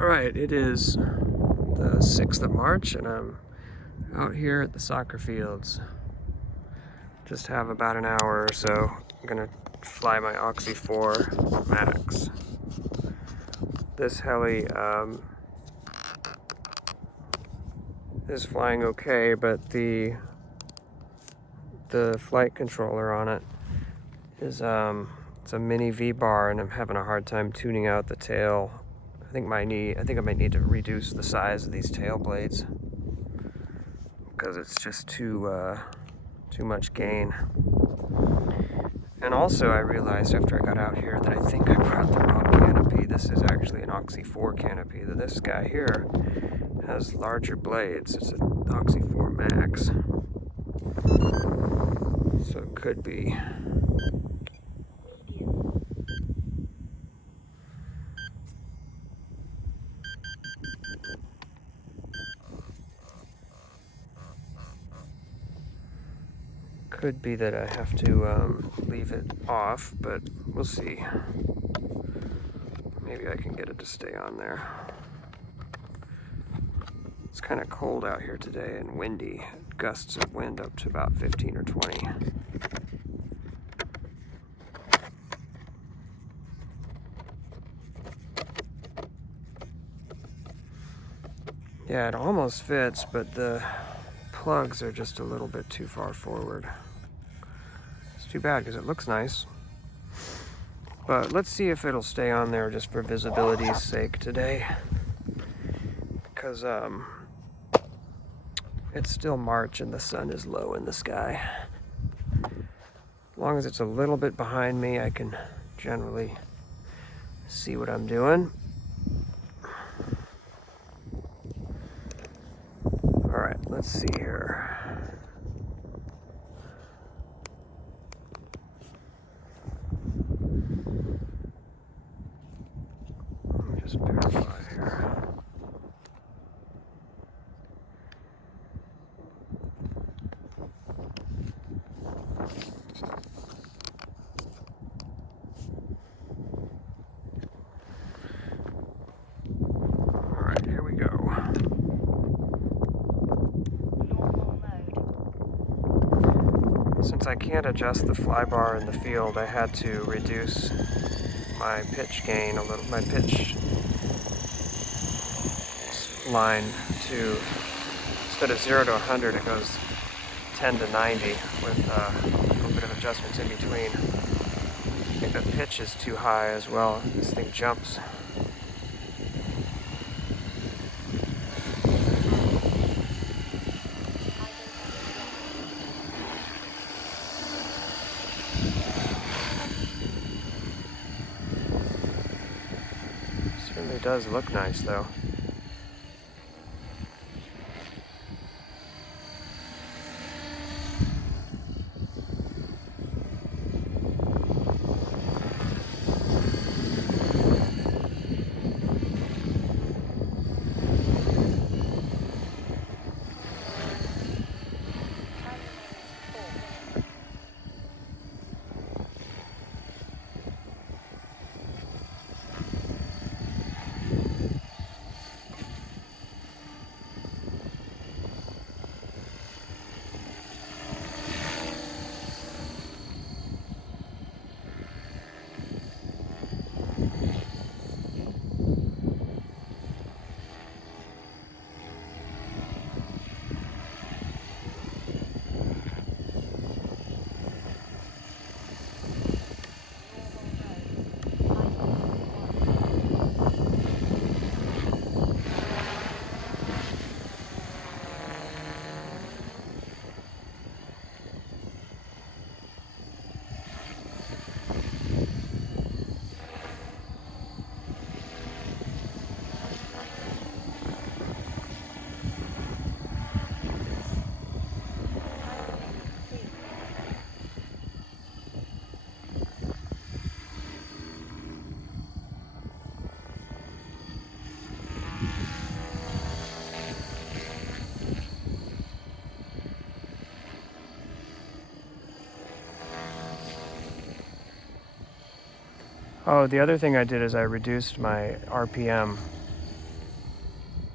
Alright, it is the 6th of March and I'm out here at the soccer fields. Just have about an hour or so. I'm gonna fly my Oxy 4 Max. This heli is flying okay, but the flight controller on it is it's a mini V-bar, and I'm having a hard time tuning out the tail. I think I might need to reduce the size of these tail blades because it's just too much gain. And also I realized after I got out here that I think I brought the wrong canopy. This is actually an Oxy 4 canopy. This guy here has larger blades. It's an Oxy 4 Max. So it could be. Could be that I have to leave it off, but we'll see. Maybe I can get it to stay on there. It's kind of cold out here today and windy. Gusts of wind up to about 15 or 20. Yeah, it almost fits, but the plugs are just a little bit too far forward. It's too bad because it looks nice. But let's see if it'll stay on there just for visibility's sake today. Because it's still March and the sun is low in the sky. As long as it's a little bit behind me, I can generally see what I'm doing. Alright, let's see here. Let me just verify here. Alright, here we go. Since I can't adjust the flybar in the field, I had to reduce my pitch gain a little, my pitch line to, instead of 0 to 100, it goes 10 to 90 with a little bit of adjustments in between. I think the pitch is too high as well. This thing jumps. Certainly does look nice though. Oh, the other thing I did is I reduced my RPM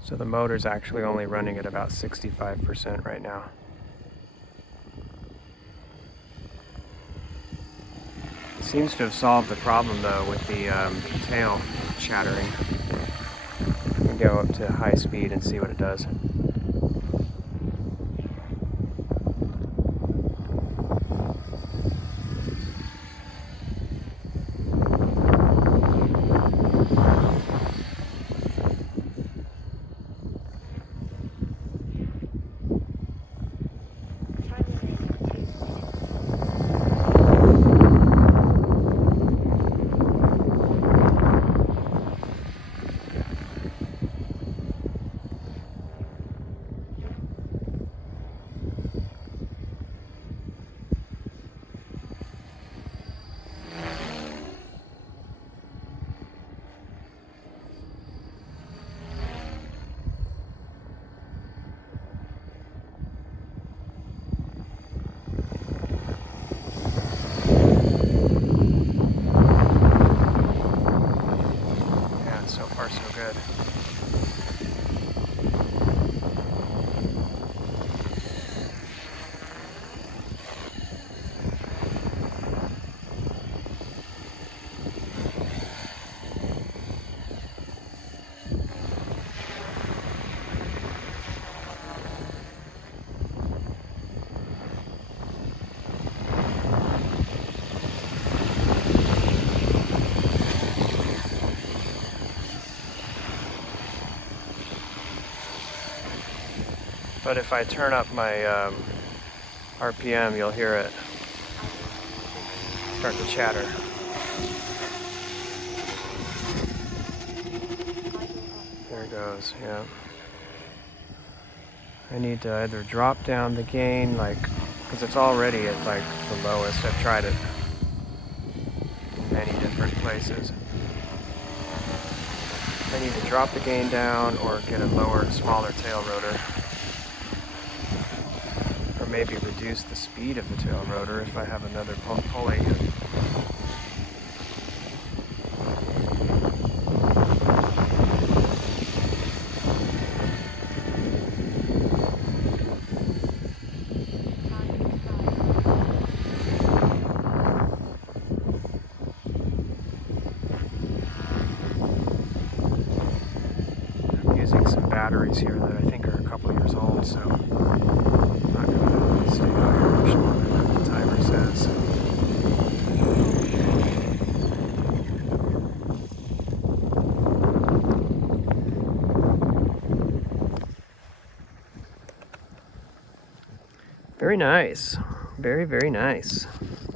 So the motor's actually only running at about 65% right now. It seems to have solved the problem though with the tail chattering. We can go up to high speed and see what it does. So far, so good. But if I turn up my RPM, you'll hear it start to chatter. There it goes, yeah. I need to either drop down the gain, because it's already at the lowest. I've tried it in many different places. I need to drop the gain down or get a lower, smaller tail rotor. Or maybe reduce the speed of the tail rotor if I have another pulley. I'm using some batteries here that I think are a couple years old, so I'm not going to stay out here much longer than the timer says. Very nice. Very, very nice.